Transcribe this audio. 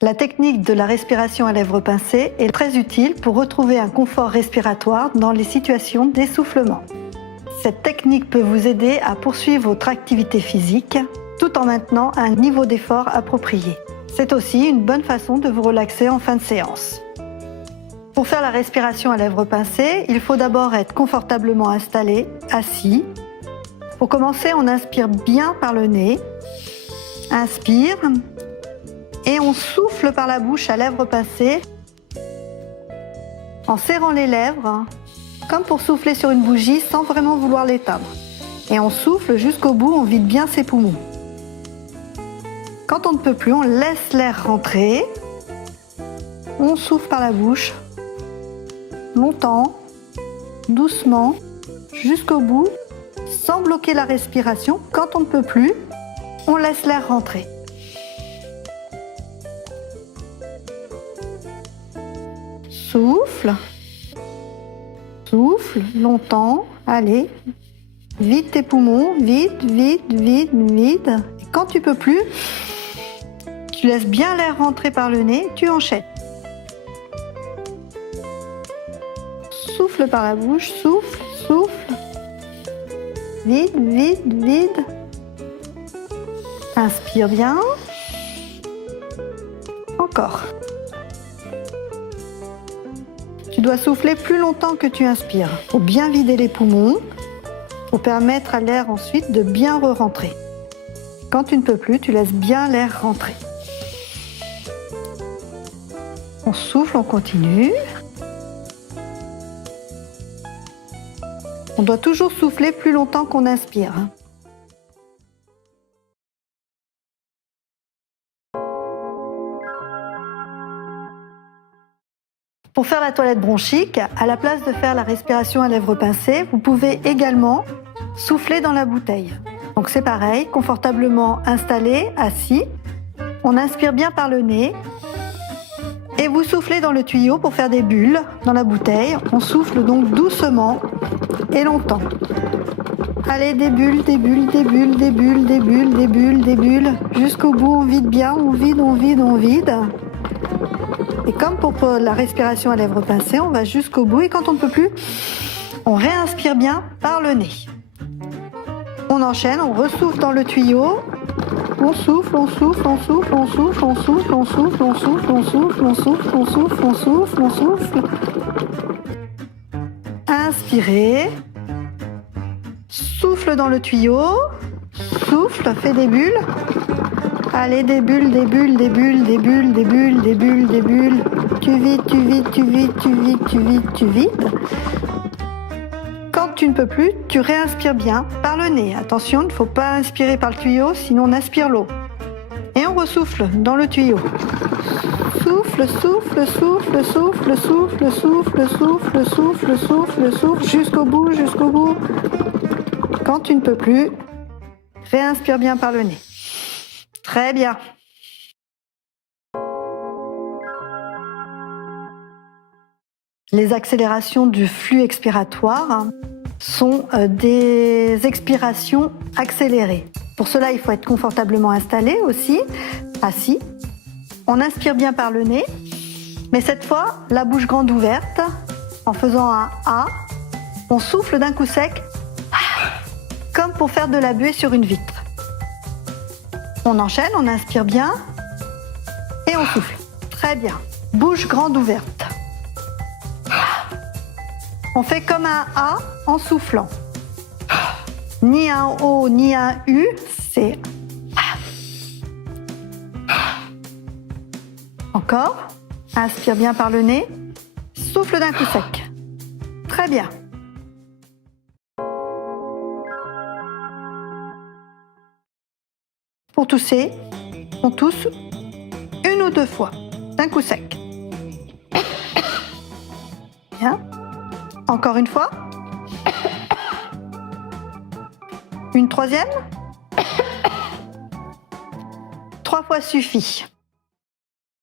La technique de la respiration à lèvres pincées est très utile pour retrouver un confort respiratoire dans les situations d'essoufflement. Cette technique peut vous aider à poursuivre votre activité physique tout en maintenant un niveau d'effort approprié. C'est aussi une bonne façon de vous relaxer en fin de séance. Pour faire la respiration à lèvres pincées, il faut d'abord être confortablement installé, assis. Pour commencer, on inspire bien par le nez. Inspire. Et on souffle par la bouche à lèvres pincées en serrant les lèvres, comme pour souffler sur une bougie sans vraiment vouloir l'éteindre. Et on souffle jusqu'au bout, on vide bien ses poumons. Quand on ne peut plus, on laisse l'air rentrer. On souffle par la bouche, longtemps, doucement, jusqu'au bout, sans bloquer la respiration. Quand on ne peut plus, on laisse l'air rentrer. Souffle, souffle, longtemps, allez, vide tes poumons, vide, vide, vide, vide. Et quand tu peux plus, tu laisses bien l'air rentrer par le nez, tu enchaînes. Souffle par la bouche, souffle, souffle, vide, vide, vide. Inspire bien. Encore. Tu dois souffler plus longtemps que tu inspires pour bien vider les poumons, pour permettre à l'air ensuite de bien re-rentrer. Quand tu ne peux plus, tu laisses bien l'air rentrer. On souffle, on continue. On doit toujours souffler plus longtemps qu'on inspire. Pour faire la toilette bronchique, à la place de faire la respiration à lèvres pincées, vous pouvez également souffler dans la bouteille. Donc c'est pareil, confortablement installé, assis. On inspire bien par le nez et vous soufflez dans le tuyau pour faire des bulles dans la bouteille. On souffle donc doucement et longtemps. Allez, des bulles, des bulles, des bulles, des bulles, des bulles, des bulles, des bulles. Jusqu'au bout, on vide bien, on vide, on vide, on vide. Et comme pour la respiration à lèvres pincées, on va jusqu'au bout et quand on ne peut plus, on réinspire bien par le nez. On enchaîne, on ressouffle dans le tuyau. On souffle, on souffle, on souffle, on souffle, on souffle, on souffle, on souffle, on souffle, on souffle, on souffle, on souffle, on souffle. Inspirez. Souffle dans le tuyau. Souffle, fais des bulles. Allez, des bulles, des bulles, des bulles, des bulles, des bulles, des bulles, des bulles. Tu vides, tu vides, tu vides, tu vides, tu vides, tu vides. Quand tu ne peux plus, tu réinspires bien par le nez. Attention, il ne faut pas inspirer par le tuyau, sinon on aspire l'eau. Et on ressouffle dans le tuyau. Souffle, souffle, souffle, souffle, souffle, souffle, souffle, souffle, souffle, souffle, jusqu'au bout, jusqu'au bout. Quand tu ne peux plus, réinspire bien par le nez. Très bien. Les accélérations du flux expiratoire sont des expirations accélérées. Pour cela, il faut être confortablement installé aussi, assis. On inspire bien par le nez, mais cette fois, la bouche grande ouverte, en faisant un A. On souffle d'un coup sec, comme pour faire de la buée sur une vitre. On enchaîne, on inspire bien et on souffle. Très bien. Bouche grande ouverte. On fait comme un A en soufflant. Ni un O ni un U, c'est encore. Inspire bien par le nez. Souffle d'un coup sec. Très bien. Pour tousser, on tousse une ou deux fois, d'un coup sec. Bien. Encore une fois. Une troisième. 3 fois suffit.